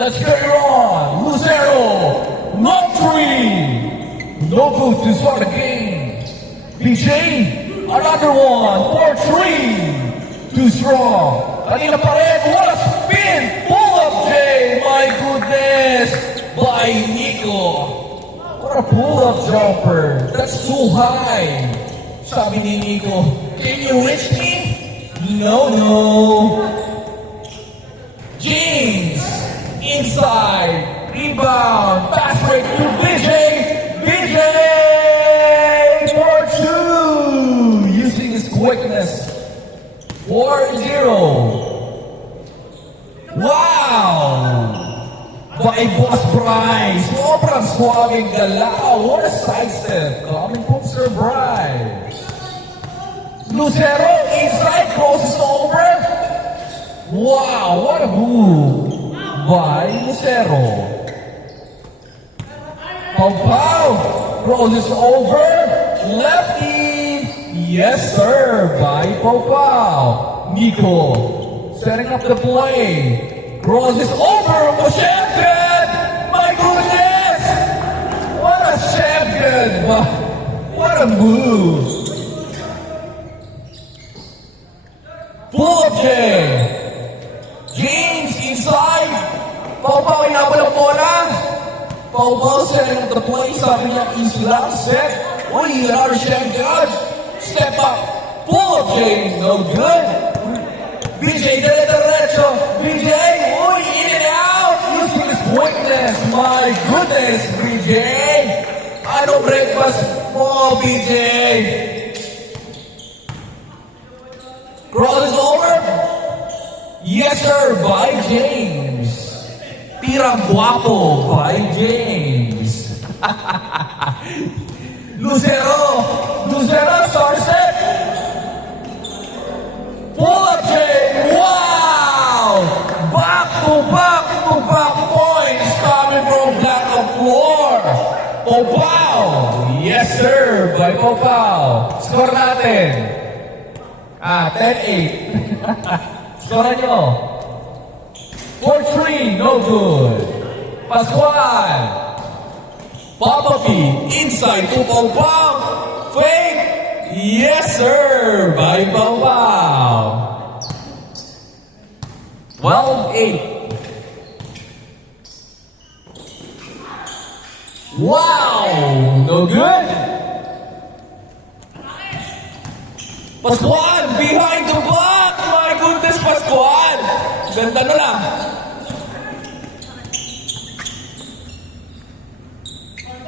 Let's carry on. Lucero, not three. No good to start the game. BJ, another one. 4-3. Too strong. Kanina pa rin. What a spin. Pull up, Jay. My goodness. By Nico. What a pull-up jumper. That's too high. Sabi ni Nico, can you reach me? No. James, inside, rebound, pass break to BJ. BJ for two, using his quickness. 4-0. Wow! By Boss Bryce, sobrang swabing galaw. What a sidestep coming from Sir Bryce. Lucero, inside, crosses over. Wow, what a move by Lucero. Pau crosses over. Lefty. Yes, sir, by Pau. Nico setting up the play. Crosses over. Champion! My goodness! What a champion! What a move! Pull-up Jay. James inside. Pau inabot ang bola. Pau setting up the play. Sabi niya, easy lang, set. Uy, another champion. Step up. Pull-up Jay. No good. BJ, diretso. BJ, uy, in and out. Using his quickness. My goodness, BJ. Ano breakfast mo, BJ? Crosses over. Yes, sir, by James. Tirang guapo by James. Lucero, star set. Pull up, Jay. Wow! Back to back points coming from back of floor. Popao. Yes, sir, by Popao. Score natin. 10-8. Score nyo. 4-3, no good. Pascual. Papa P, inside to Pau. Fake. Yes, sir, by Pau. 12-8. Wow, no good. Pascual, behind the block! My goodness, Pascual! Ganda na lang.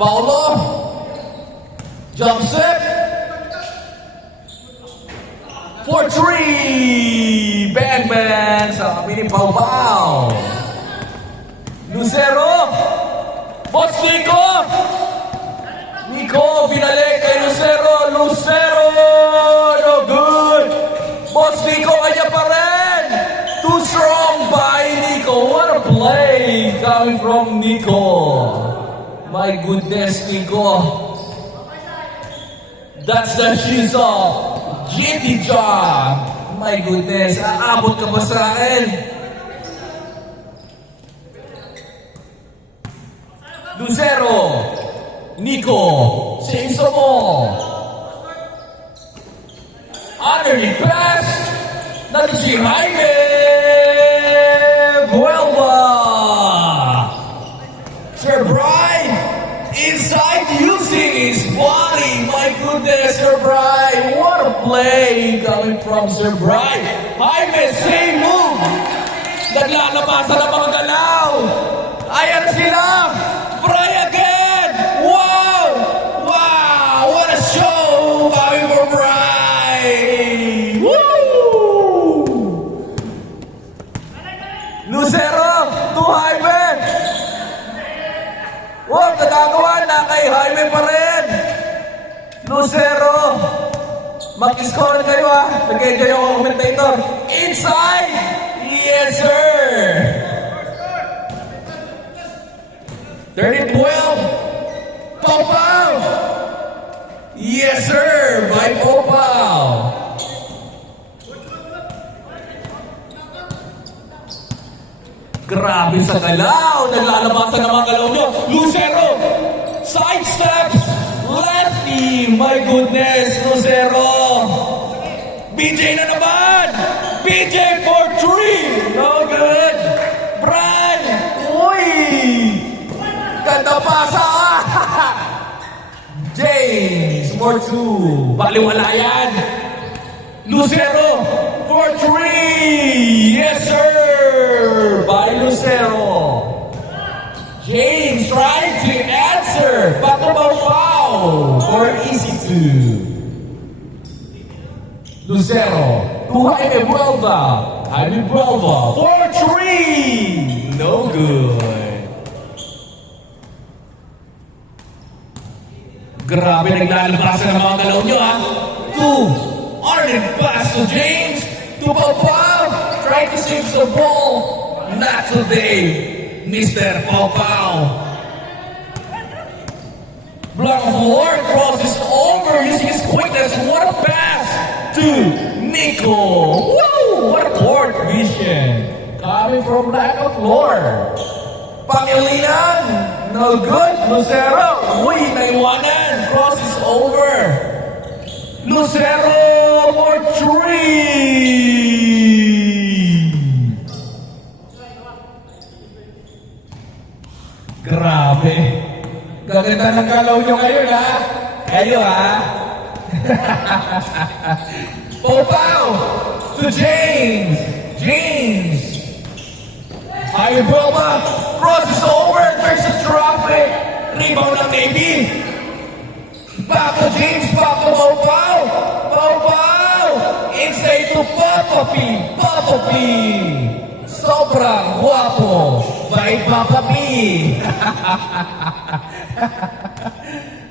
Paulo. Jump set. 4-3. Bang. Sabi ni Pau. Lucero. Boss Nico, binalik kay Lucero. No good. Boss Nico, kanya pa rin. Too strong by Nico. What a play coming from Nico. My goodness, Nico. That's the shoes off. GT job. My goodness, aabot ka ba sa akin? Lucero. Nico. Sinso mo. Underneath pass. Nandun si Jaime Buelba. Sir Brian inside using his body. My goodness, Sir Brian. What a play coming from Sir Brian. Jaime, same move. Naglalabasan ang mga galaw. Ayan sila. Brian again. Wow. What a show coming from Brian. Woo! Lucero to Jaime. Wow, nagagawa na kay Jaime pa rin. Lucero. Mag-score kayo Nag-enjoy ako commentator. Inside. Yes, sir. 30-12. Popao. Yes, sir. By Popao. Grabe sa galaw. Naglalabasan ng mga galaw nyo. Lucero. Side steps. Lefty. My goodness. Lucero. BJ na naman. BJ for 3. No good. Brad. Uy. Ganda pasa. James for 2. Baliwala yan. Lucero for 3. Yes, sir. By Lucero. James trying to answer. Bato foul for easy 2. Lucero to Jaime Buelva. Jaime Buelva for 3. No good. Grabe, naglalabasan ng mga galaw nyo, ha? 2. Arden pass to James. To Pau. Trying to save the ball. Not today, Mr. Pau. Block of Lord crosses over using his quickness. What a pass to Nico. Woo! What a court vision. Coming from Black of Lord. Pangilinan. No good. Lucero. Uy, naiwanan. Crosses over. Lucero for 3. Grabe. Gaganda ng galaw nyo ngayon, ha? Kayo, ha? Pau to James. James. Ayuboma crosses over. There's a traffic. Rebound ng KB. Back to James. Back to Pau. Inside to Papa P. Sobrang guwapo. By Papa P.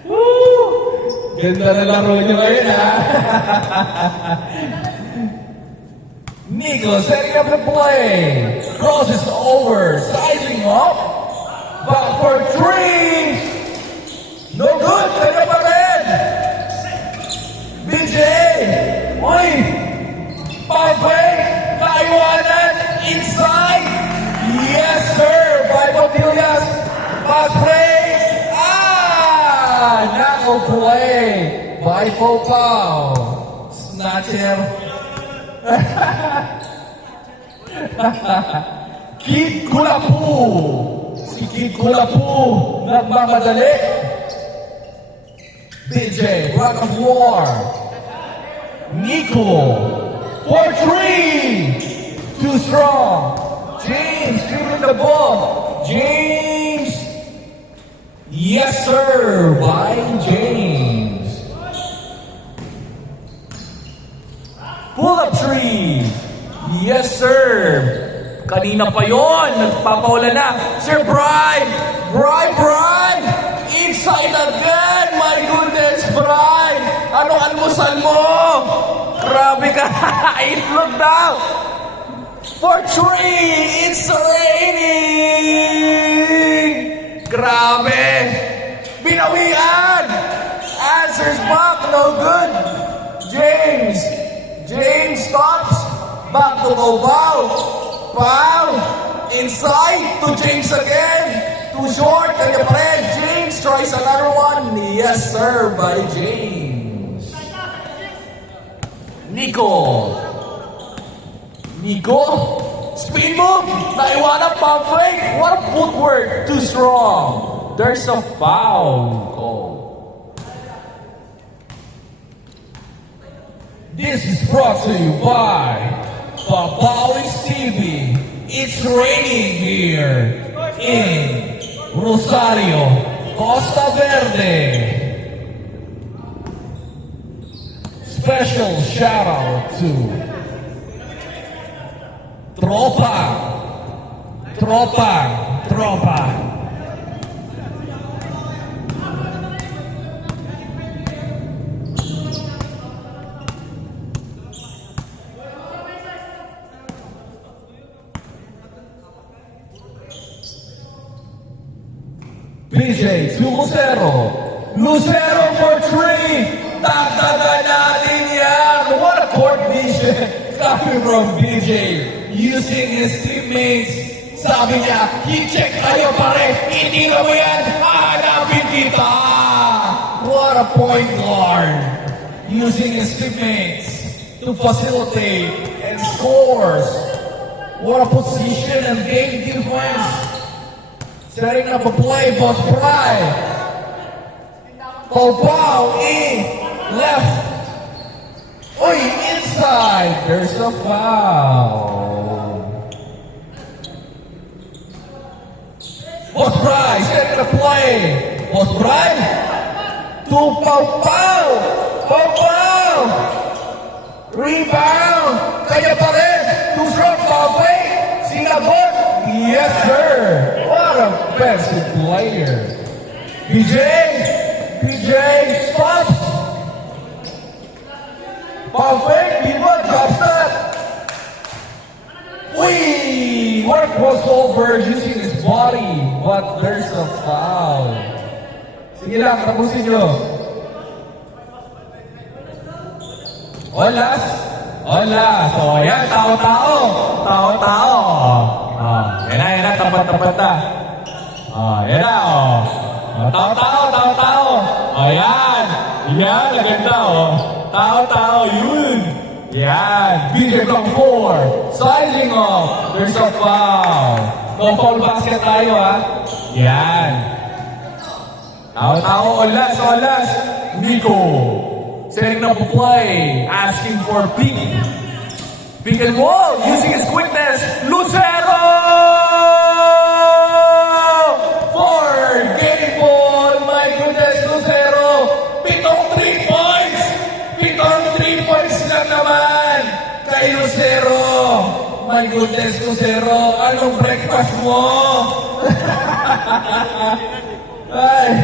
Woo! Ganda na laro nyo ngayon, ha? Nico setting up the play. Crosses over. Sizing up. Back for 3. No good. Kaya pa rin. BJ. Uy. Pavay. Taiwanan. Inside. Yes, sir. By Batillas. Pass play. Knuckle play. By Popao. Snatcher. Kid Kulapu. Si Kid Kulapu nagmamadali. BJ, Rock of War. Nico for 3. Too strong. James giving the ball. James. Yes, sir. By James. Pull up 3. Yes, sir. Kanina pa yon, nagpapawala na. Sir Brian! Brian! Inside again! My goodness, Brian! Anong almusal mo? Grabe ka! Itlog daw! For 3! It's raining! Grabe! Binawian! Answers back, no good! James stops. Back to Pau. Inside to James again. Too short. Kanya pa rin. James tries another one. Yes, sir, by James. Nico. Spin move. Naiwanan pump fake. What a footwork. Too strong. There's a foul call. This is brought to you by Papawis TV. It's raining here in Rosario, Costa Verde. Special shout out to Tropa. BJ to Lucero for 3. Tagtagan natin yan. What a court vision coming from BJ. Using his teammates. Sabi niya, i-check tayo pare, itira mo yan, hahanapin kita! What a point guard! Using his teammates to facilitate and scores. What a position and game defense. Setting up a play, Boss Pride. Pow, left. Oy, inside. There's a foul. Boss Pride setting a play. Boss Pride. To Pow. Rebound. Kaya pa rin. Too strong, halfway. Sinabot. Yes, sir. What a defensive player. PJ, stop. Halfway, pivot, drop step. Work was over using his body, but there's a foul. Sige lang, tapusin nyo. Olas. O, yan, tao-tao. Yan na, tapat-tapat na. Yan na, Tao-tao. Yan, naganda, Tao-tao, yun. Yan, BJ from 4. Sizing off. There's a foul. No foul basket tayo, Yan. Tao-tao, olas. Nico. Setting up a play, asking for pick. Pick and roll, using his quickness. Lucero! Forgetting ball, my goodness, Lucero. 3 points. 3 points lang naman kay Lucero. My goodness, Lucero, anong breakfast mo? Ay.